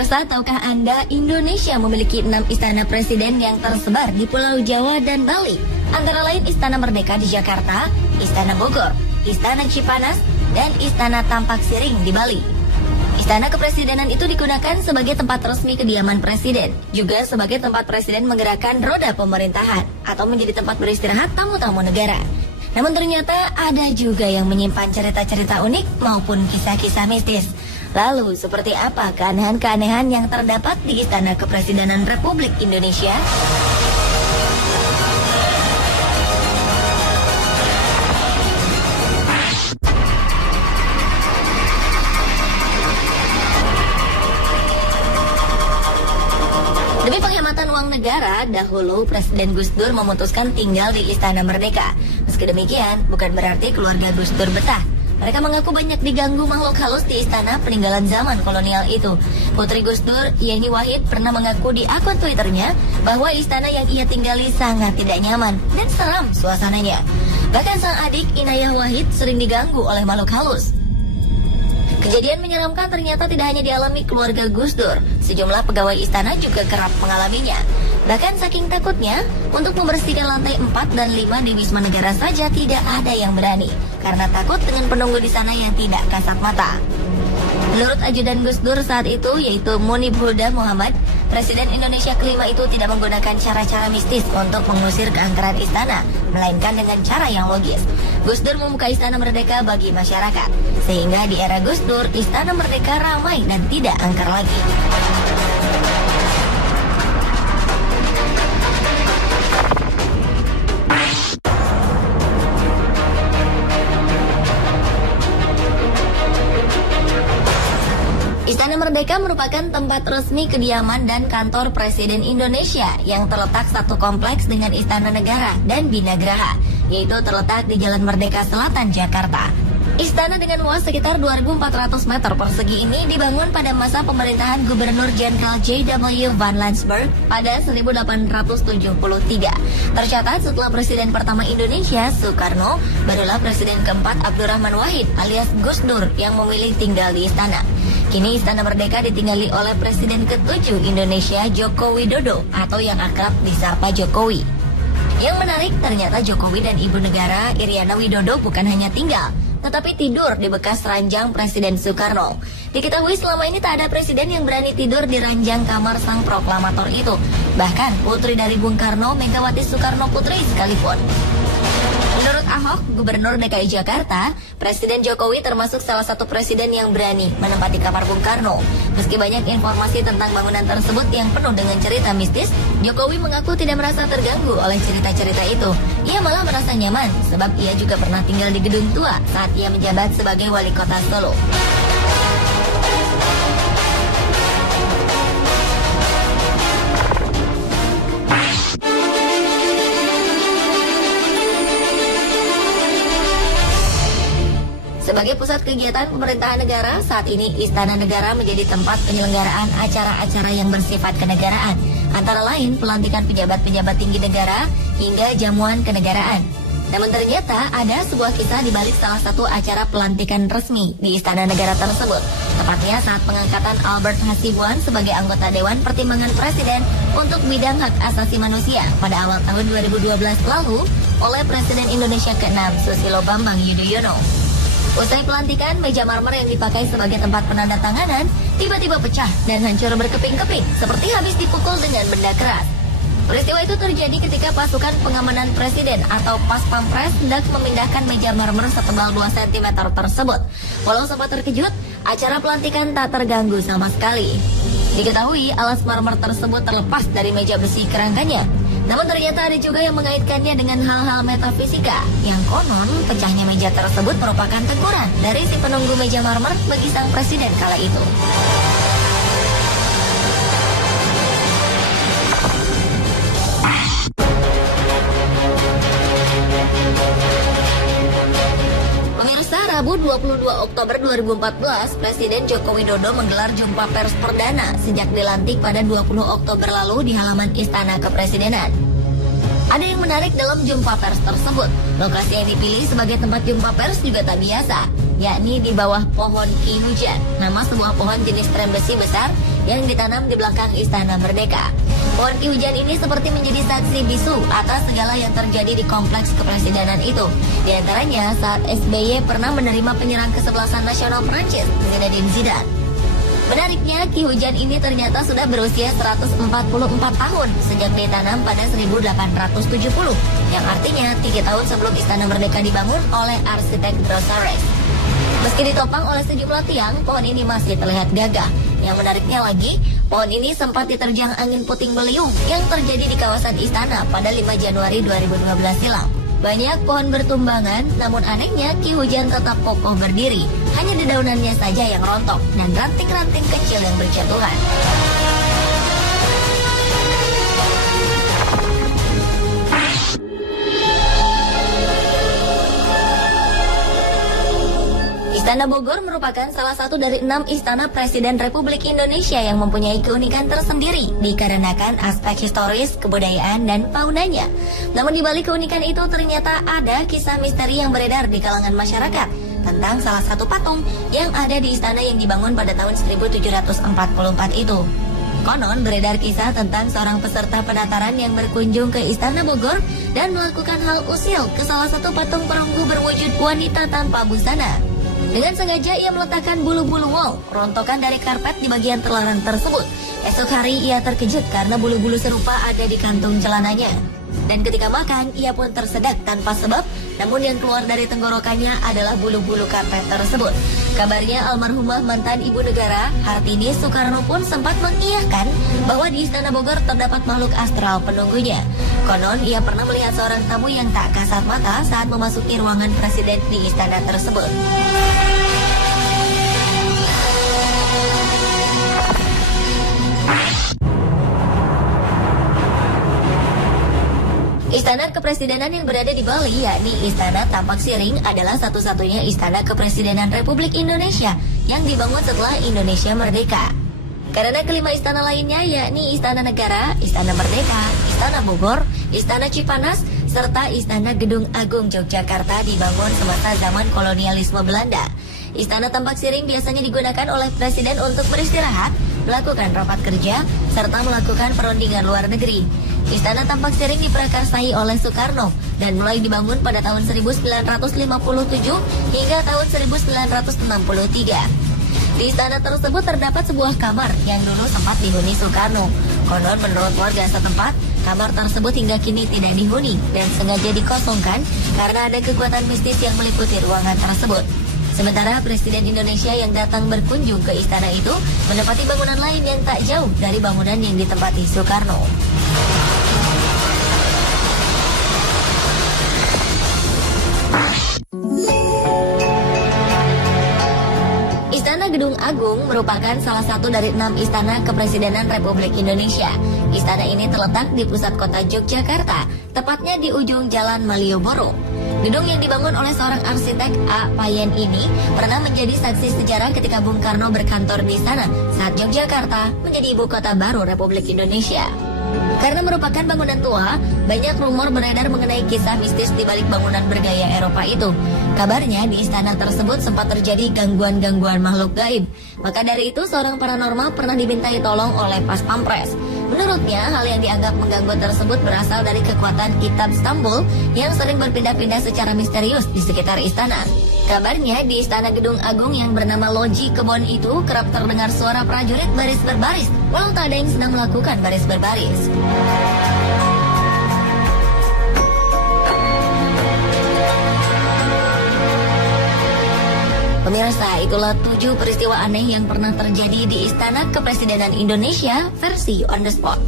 Pemirsa, tahukah Anda Indonesia memiliki 6 istana presiden yang tersebar di Pulau Jawa dan Bali? Antara lain Istana Merdeka di Jakarta, Istana Bogor, Istana Cipanas, dan Istana Tampak Siring di Bali. Istana kepresidenan itu digunakan sebagai tempat resmi kediaman presiden, juga sebagai tempat presiden menggerakkan roda pemerintahan, atau menjadi tempat beristirahat tamu-tamu negara. Namun ternyata ada juga yang menyimpan cerita-cerita unik maupun kisah-kisah mistis. Lalu, seperti apa keanehan-keanehan yang terdapat di Istana Kepresidenan Republik Indonesia? Demi penghematan uang negara, dahulu Presiden Gus Dur memutuskan tinggal di Istana Merdeka. Meski demikian, bukan berarti keluarga Gus Dur betah. Mereka mengaku banyak diganggu makhluk halus di istana peninggalan zaman kolonial itu. Putri Gus Dur, Yeni Wahid, pernah mengaku di akun Twitternya bahwa istana yang ia tinggali sangat tidak nyaman dan seram suasananya. Bahkan sang adik Inayah Wahid sering diganggu oleh makhluk halus. Kejadian menyeramkan ternyata tidak hanya dialami keluarga Gus Dur. Sejumlah pegawai istana juga kerap mengalaminya. Bahkan saking takutnya, untuk membersihkan lantai 4 dan 5 di Wisma Negara saja tidak ada yang berani. Karena takut dengan penunggu di sana yang tidak kasat mata. Menurut ajudan Gus Dur saat itu, yaitu Munib Huda Muhammad, Presiden Indonesia kelima itu tidak menggunakan cara-cara mistis untuk mengusir keangkeran istana, melainkan dengan cara yang logis. Gus Dur membuka Istana Merdeka bagi masyarakat, sehingga di era Gus Dur, Istana Merdeka ramai dan tidak angker lagi. Istana Merdeka merupakan tempat resmi kediaman dan kantor Presiden Indonesia yang terletak satu kompleks dengan Istana Negara dan Binagraha, yaitu terletak di Jalan Merdeka Selatan, Jakarta. Istana dengan luas sekitar 2.400 meter persegi ini dibangun pada masa pemerintahan Gubernur Jenderal J.W. Van Lansberg pada 1873. Tercatat setelah Presiden pertama Indonesia, Soekarno, barulah Presiden keempat Abdurrahman Wahid alias Gus Dur yang memilih tinggal di istana. Kini Istana Merdeka ditinggali oleh Presiden ke-7 Indonesia, Joko Widodo, atau yang akrab disapa Jokowi. Yang menarik, ternyata Jokowi dan Ibu Negara Iriana Widodo bukan hanya tinggal, tetapi tidur di bekas ranjang Presiden Soekarno. Diketahui selama ini tak ada presiden yang berani tidur di ranjang kamar sang proklamator itu. Bahkan putri dari Bung Karno, Megawati Soekarno Putri sekalipun. Menurut Ahok, Gubernur DKI Jakarta, Presiden Jokowi termasuk salah satu presiden yang berani menempati kamar Bung Karno. Meski banyak informasi tentang bangunan tersebut yang penuh dengan cerita mistis, Jokowi mengaku tidak merasa terganggu oleh cerita-cerita itu. Ia malah merasa nyaman, sebab ia juga pernah tinggal di gedung tua saat ia menjabat sebagai wali kota Solo. Sebagai pusat kegiatan pemerintahan negara, saat ini Istana Negara menjadi tempat penyelenggaraan acara-acara yang bersifat kenegaraan, antara lain pelantikan pejabat-pejabat tinggi negara hingga jamuan kenegaraan. Namun ternyata ada sebuah kisah di balik salah satu acara pelantikan resmi di Istana Negara tersebut, tepatnya saat pengangkatan Albert Hasibuan sebagai anggota Dewan Pertimbangan Presiden untuk bidang hak asasi manusia pada awal tahun 2012 lalu oleh Presiden Indonesia ke-6 Susilo Bambang Yudhoyono. Usai pelantikan, meja marmer yang dipakai sebagai tempat penandatanganan tiba-tiba pecah dan hancur berkeping-keping seperti habis dipukul dengan benda keras. Peristiwa itu terjadi ketika pasukan pengamanan presiden atau Pas Pampres hendak memindahkan meja marmer setebal 2 cm tersebut. Walau sempat terkejut, acara pelantikan tak terganggu sama sekali. Diketahui alas marmer tersebut terlepas dari meja besi kerangkanya. Namun ternyata ada juga yang mengaitkannya dengan hal-hal metafisika, yang konon pecahnya meja tersebut merupakan teguran dari si penunggu meja marmer bagi sang presiden kala itu. Pemirsa, Rabu 22 Oktober 2014, Presiden Joko Widodo menggelar jumpa pers perdana sejak dilantik pada 20 Oktober lalu di halaman Istana Kepresidenan. Ada yang menarik dalam jumpa pers tersebut. Lokasi yang dipilih sebagai tempat jumpa pers juga tak biasa. yakni di bawah pohon Ki Hujan, nama sebuah pohon jenis trem besi besar yang ditanam di belakang Istana Merdeka. Pohon Ki Hujan ini seperti menjadi saksi bisu atas segala yang terjadi di kompleks kepresidenan itu. Di antaranya saat SBY pernah menerima penyerang kesebelasan nasional Prancis, Zinedine Zidane. Menariknya, Ki Hujan ini ternyata sudah berusia 144 tahun sejak ditanam pada 1870, yang artinya 3 tahun sebelum Istana Merdeka dibangun oleh arsitek Drossares. Meski ditopang oleh sejumlah tiang, pohon ini masih terlihat gagah. Yang menariknya lagi, pohon ini sempat diterjang angin puting beliung yang terjadi di kawasan istana pada 5 Januari 2012 silam. Banyak pohon bertumbangan, namun anehnya Ki Hujan tetap kokoh berdiri. Hanya dedaunannya saja yang rontok dan ranting-ranting kecil yang berjatuhan. Istana Bogor merupakan salah satu dari 6 istana Presiden Republik Indonesia yang mempunyai keunikan tersendiri dikarenakan aspek historis, kebudayaan, dan faunanya. Namun di balik keunikan itu ternyata ada kisah misteri yang beredar di kalangan masyarakat tentang salah satu patung yang ada di istana yang dibangun pada tahun 1744 itu. Konon beredar kisah tentang seorang peserta pendaftaran yang berkunjung ke Istana Bogor dan melakukan hal usil ke salah satu patung perunggu berwujud wanita tanpa busana. Dengan sengaja ia meletakkan bulu-bulu wol, rontokan dari karpet di bagian terlarang tersebut. Esok hari ia terkejut karena bulu-bulu serupa ada di kantung celananya. Dan ketika makan, ia pun tersedak tanpa sebab, namun yang keluar dari tenggorokannya adalah bulu-bulu karpet tersebut. Kabarnya almarhumah mantan ibu negara, Hartini Soekarno pun sempat mengiyahkan bahwa di Istana Bogor terdapat makhluk astral penunggunya. Konon, ia pernah melihat seorang tamu yang tak kasat mata saat memasuki ruangan presiden di istana tersebut. Istana Kepresidenan yang berada di Bali, yakni Istana Tampak Siring, adalah satu-satunya istana kepresidenan Republik Indonesia yang dibangun setelah Indonesia merdeka. Karena kelima istana lainnya, yakni Istana Negara, Istana Merdeka, Istana Bogor, Istana Cipanas, serta Istana Gedung Agung Yogyakarta dibangun semasa zaman kolonialisme Belanda. Istana Tampak Siring biasanya digunakan oleh presiden untuk beristirahat, melakukan rapat kerja, serta melakukan perundingan luar negeri. Istana Tampak Siring diprakarsai oleh Soekarno dan mulai dibangun pada tahun 1957 hingga tahun 1963. Di istana tersebut terdapat sebuah kamar yang dulu sempat dihuni Soekarno. Konon menurut warga setempat, kamar tersebut hingga kini tidak dihuni dan sengaja dikosongkan karena ada kekuatan mistis yang meliputi ruangan tersebut. Sementara Presiden Indonesia yang datang berkunjung ke istana itu menempati bangunan lain yang tak jauh dari bangunan yang ditempati Soekarno. Istana Gedung Agung merupakan salah satu dari 6 istana kepresidenan Republik Indonesia. Istana ini terletak di pusat kota Yogyakarta, tepatnya di ujung Jalan Malioboro. Gedung yang dibangun oleh seorang arsitek A. Payen ini pernah menjadi saksi sejarah ketika Bung Karno berkantor di sana saat Yogyakarta menjadi ibu kota baru Republik Indonesia. Karena merupakan bangunan tua, banyak rumor beredar mengenai kisah mistis di balik bangunan bergaya Eropa itu. Kabarnya di istana tersebut sempat terjadi gangguan-gangguan makhluk gaib. Maka dari itu seorang paranormal pernah dimintai tolong oleh Pas Pampres. Menurutnya, hal yang dianggap mengganggu tersebut berasal dari kekuatan kitab Stambul yang sering berpindah-pindah secara misterius di sekitar istana. Kabarnya di Istana Gedung Agung yang bernama Loji Kebon itu kerap terdengar suara prajurit baris berbaris, walau tak ada yang sedang melakukan baris berbaris. Pemirsa, itulah 7 peristiwa aneh yang pernah terjadi di Istana Kepresidenan Indonesia versi on the spot.